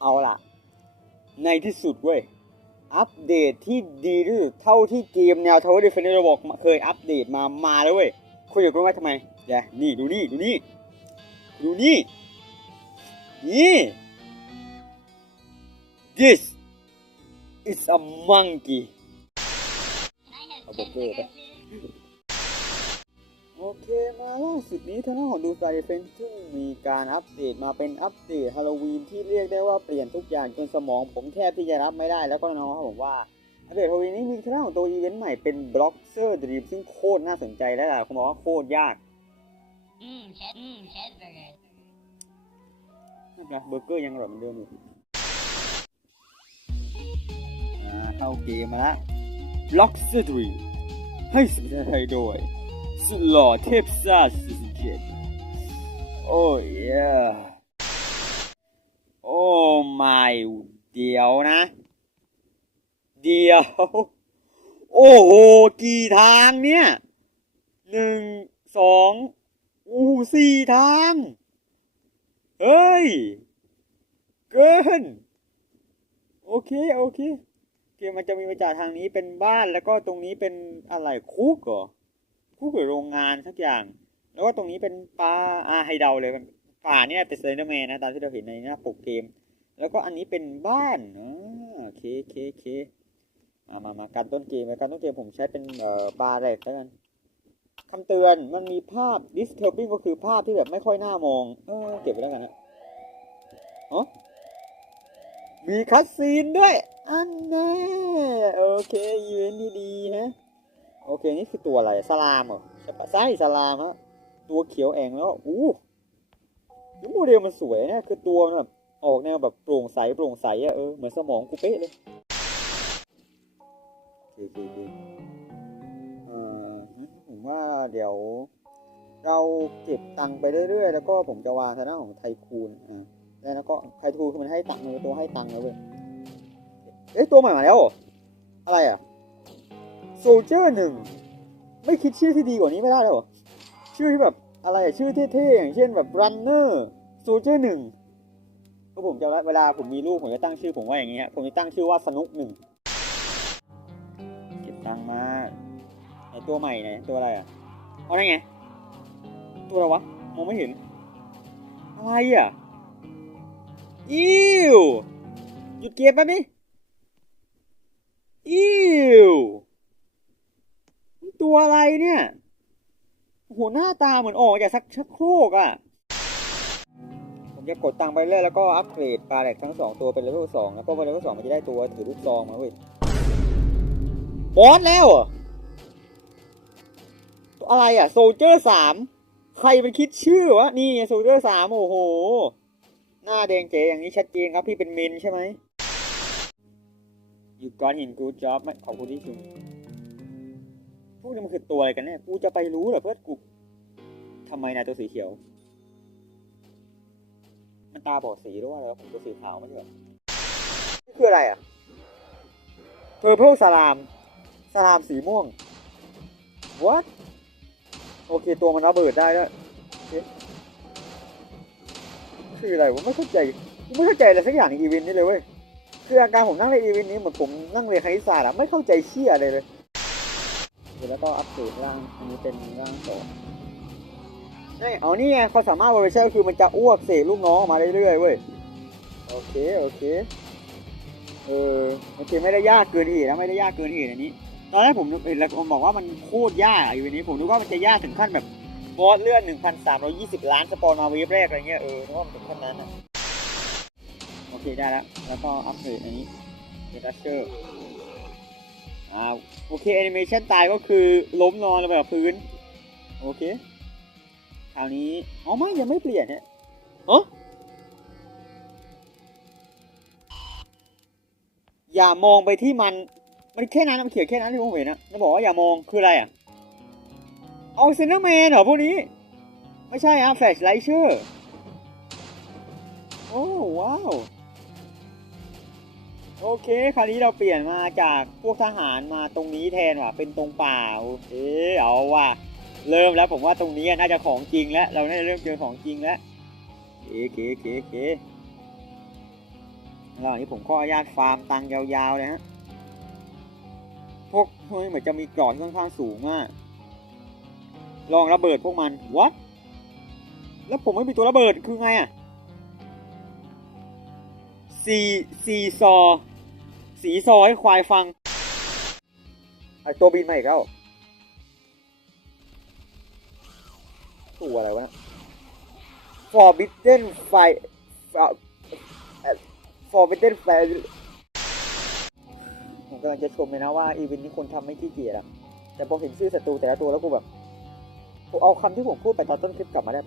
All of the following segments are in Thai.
เอาล่ะ ในที่สุดเว้ย อัปเดตที่ดีที่สุดเท่าที่เกมแนว Tower Defense เราบอกเคยอัปเดตมา มาแล้วเว้ย คุณอยากรู้ไหมทำไมเดี๋ยวนี่ดูนี่ ดูนี่ ดูนี่ นี่ this is a monkey เอาบอร์เกอร์ไป โอเคมาล่าสุดนี้ทางด้านของดูสายเฟนซึ่งมีการอัปเดตมาเป็นอัปเดตฮาโลวีนที่เรียกได้ว่าเปลี่ยนทุกอย่างจนสมองผมแทบที่จะรับไม่ได้แล้วก็น้องๆครับผมว่าอัปเดตฮาโลวีนนี้มีทางด้านของตัวอีเวนต์ใหม่เป็นบล็อกเซอร์ดรีมซึ่งโคตรน่าสนใจและหลายคนบอกว่าโคตรยากอืมเชดอืมเชดเบอร์เกอร์นะครับเบอร์เกอร์ยังอร่อยเหมือนเดิมอยู่อ่าเข้าเกมมาละบล็อกเซอร์ดรีมให้สัญชาติไทยโดย สุดหล่อเทพซ่า47โอ้ยโอ้ไม่เดี๋ยวนะ เดี๋ยว โอ้โห กี่ทางเนี่ยหนึ่งสองอู้สี่ทาง เฮ้ย เกิน โอเค โอเค เกมมันจะมีมาจากทางนี้เป็นบ้านแล้วก็ตรงนี้เป็นอะไรคุกเหรอ คุกหรือโรงงานสักอย่าง แล้วก็ตรงนี้เป็นป่าอาให้เดาเลยป่าเนี่ยเป็นเซนเดอร์แมนนะตามที่เราเห็นในหน้าปกเกม แล้วก็อันนี้เป็นบ้านอ่าโอเคเคโอเคมามามาการต้นเกมการต้นเกมผมใช้เป็นเอ่อบาร์แรกแล้วกันคำเตือนมันมีภาพ disturbing ก็คือภาพที่แบบไม่ค่อยน่ามอง เออเก็บไว้แล้วกันนะอ๋อมีคัสซีนด้วย อันแน่โอเค อีเวนต์นี้ดีฮะ โอเค นี่คือตัวอะไร สลามเหรอใช่ปะใช่สลามฮะตัวเขียวแองแล้วอู้แล้วโมเดลมันสวยนะคือตัวมันแบบออกแนวแบบโปร่งใสโปร่งใสอะเออเหมือนสมองกูเป๊ะเลยโอเคโอเคโอเอ่อผมว่าเดี๋ยว เราเก็บตังค์ไปเรื่อยๆ แล้วก็ผมจะวางทางด้านของไทคูนอ่าแล้วก็ไทคูนคือมันให้ตังค์เลยตัวให้ตังค์แล้วเว้ยเอ้ยตัวใหม่มาแล้วเหรออะไรอะ โซเจอร์หนึ่งไม่คิดชื่อที่ดีกว่านี้ไม่ได้แล้วหรอ ชื่อที่แบบอะไรชื่อเท่ๆอย่างเช่นแบบรันเนอร์โซเจอร์หนึ่งก็ผมจำได้เวลาผมมีลูกผมจะตั้งชื่อผมว่าอย่างงี้ฮะผมจะตั้งชื่อว่าสนุกหนึ่งเก็บตังค์มาไอตัวใหม่ไหนตัวอะไรอะเอาได้ไง ตัวอะไรวะมองไม่เห็น อะไรอะอิวหยุดเก็บแป๊บนี้ อิวมัน ตัวอะไรเนี่ยโอ้โหหน้าตาเหมือนออกจากสักชักโครกอะ่ะ ผมจะกดตังค์ไปเรื่อยแล้วก็อัปเกรดปลาแหลกทั้งสองตัวเป็นเลเวลสองแล้วก็เลเวลสองมันจะได้ตัวถือลูกซองมาเว้ยบอสแล้วอตัวอะไรอะโซเจอร์สามใครเป็นคิดชื่อวะ นี่โซเจอร์สามโอ้โห หน้าแดงเจ๋อย่างนี้ชัดเจนครับพี่เป็นมินใช่ไหม You got in good job ไม่ขอบคุณที่ชม วกนี้มันคือตัวอะไรกันเนี่ยกูจะไปรู้เหรอเพื่อนกูทำไมนายตัวสีเขียว มันตาบอดสีหรือว่าอะไรวผมตัวสีขาวไม่ใช่หรอนี่คืออะไรอะเพอร์เพลสลามสลามสีม่วง what โอเค ตัวมันระเบิดได้แล้วคืออะไรวะไม่เข้าใจไม่เข้าใจอะไรสักอย่างในอีเวนต์นี้เลยเว้ย คืออาการผมนั่งในอีเวนต์นี้เหมือนผมนั่งเรียนคณิตศาสตร์อะไม่เข้าใจเชี่ยอะไรเลย แล้วก็อัปเดตร่าง อันนี้เป็นร่างสองนี่เอ๋อนี่ไงความสามารถวอร์ชันคือมันจะอ้วกเสกลูกน้องออกมาเรื่อยๆเว้ย โอเค โอเค เออโอเคไม่ได้ยากเกินเหตุนะ ไม่ได้ยากเกินเหตุอันนี้ ตอนแรกผมเห็นแล้วผมบอกว่ามันโคตรยากอะอีเวนต์นี้ ผมนึกว่ามันจะยากถึงขั้นแบบบอสเลื่อน1,320 ล้านสปอนมาเวฟแรกอะไรเงี้ย เออนึกว่ามันถึงขั้นนั้นอะโอเคได้แล้ว แล้วก็อัปเดตอันนี้เดทัชเชอร์ อ่าโอเคแอนิเมชันตายก็คือล้มนอนลงไปกับพื้น โอเค คราวนี้อ๋อไม่ยังไม่เปลี่ยนเนี่ยเอออย่ามองไปที่มัน มันแค่นั้นมันเขียนแค่นั้นที่ผมเห็นนะจะบอกว่าอย่ามองคืออะไรอะเอาเซนเนอร์แมนเหรอพวกนี้ ไม่ใช่อะแฟลชไลท์เชอร์ โอ้ว้าว โอเค คราวนี้เราเปลี่ยนมาจากพวกทหารมาตรงนี้แทนว่ะ เป็นตรงป่าโอเคเอาว่ะ เริ่มแล้วผมว่าตรงนี้น่าจะของจริงแล้ว เราน่าจะเริ่มเจอของจริงแล้วโอเคโอเคโอเคระหว่างนี้ผมขออนุญาตฟาร์มตังค์ยาวๆเลยฮะ พวกพวกนี้เหมือนจะมีกรอบค่อนข้างสูงมาก ลองระเบิดพวกมัน what แล้วผมไม่มีตัวระเบิดคือไงอะ สีสีซอ สีซอให้ควายฟัง ไอตัวบินมาอีกแล้วตัวอะไรวะ Forbidden Fire Forbidden Fire ผมกำลังจะชมเลยนะว่าอีเวนต์นี้คนทำไม่ขี้เกียจอะแต่พอเห็นชื่อศัตรูแต่ละตัวแล้วกูแบบ กูเอาคำที่ผมพูดไปตอนต้นคลิปกลับมาได้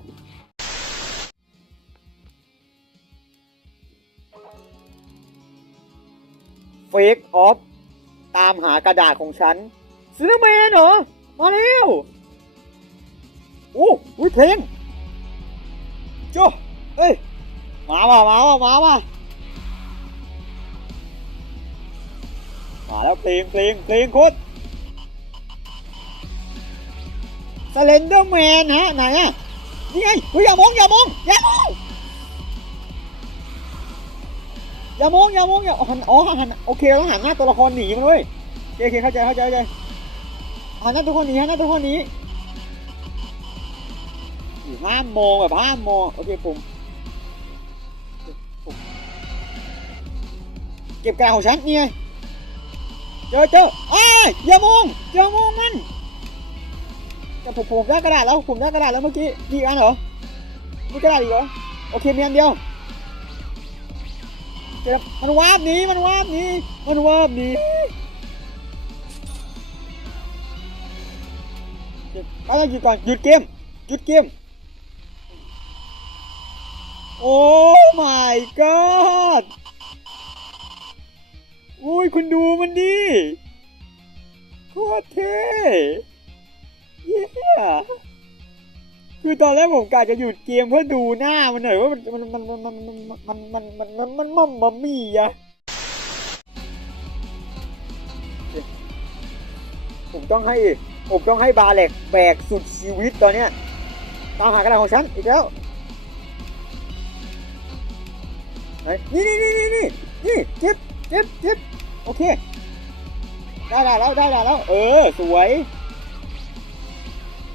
เฟกออฟตามหากระดาษของฉันซินเนอแมนเหรอ มาเร็วโอ้อุ้ยเพลงโจ้เอ้ย มาว่ะมาว่ะมาว่ะมาแล้วเพลงเพลงเพลงโคตรสเลนเดอร์แมนฮะไหนอะนี่ไงเฮ้ยอย่ามองอย่ามองอย่ามอง อย่ามองอย่ามองอย่าหันอ๋อหันโอเคเราต้องหันหน้าตัวละครหนีมันเว้ยโอเคเข้าใจเข้าใจเข้าใจหันหน้าตัวละครหนีหันหน้าตัวละครหนีห้ามมองแบบห้ามมองโอเคผมเก็บกาของฉันนี่ไงเจอเจอเอ้อย่ามองอย่ามองมันแต่ผมผมได้กระดาษแล้วผมได้กระดาษแล้วเมื่อกี้มีอีกอันเหรอมีกระดาษอีกเหรอโอเคมีอันเดียว จ็บมันวาบหนีมันวาบหนีมันวาบหนีเจ็บเอาหยุดก่อนหยุดเกมหยุดเกมโอ้ my god อุ้ยคุณดูมันดิโคตรเท่เย้ คือตอนแรกผมกะจะหยุดเกมเพื่อดูหน้ามันหน่อยว่ามันมันมันมันมันมันมันมันมันมันมันมัมมี่อะผมต้องให้ผมต้องให้บาเล็กแบกสุดชีวิตตอนเนี้ยตามหากระดาษของฉันอีกแล้วนี่นี่นี่นี่นี่นี่เจ็บเจ็บเจ็บโอเค ได้แล้วได้แล้วเออ สวย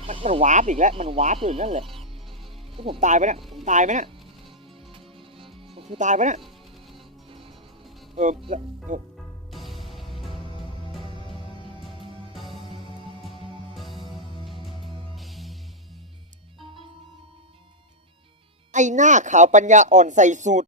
มันมันวาร์ปอีกแล้ว มันวาร์ปอยู่นั่นแหละที่ผมตายไปนี่ยผมตายไปนี่ยผมคือตายไปนี่ยเออแล้วเออไอหน้าขาวปัญญาอ่อนใส่สูตร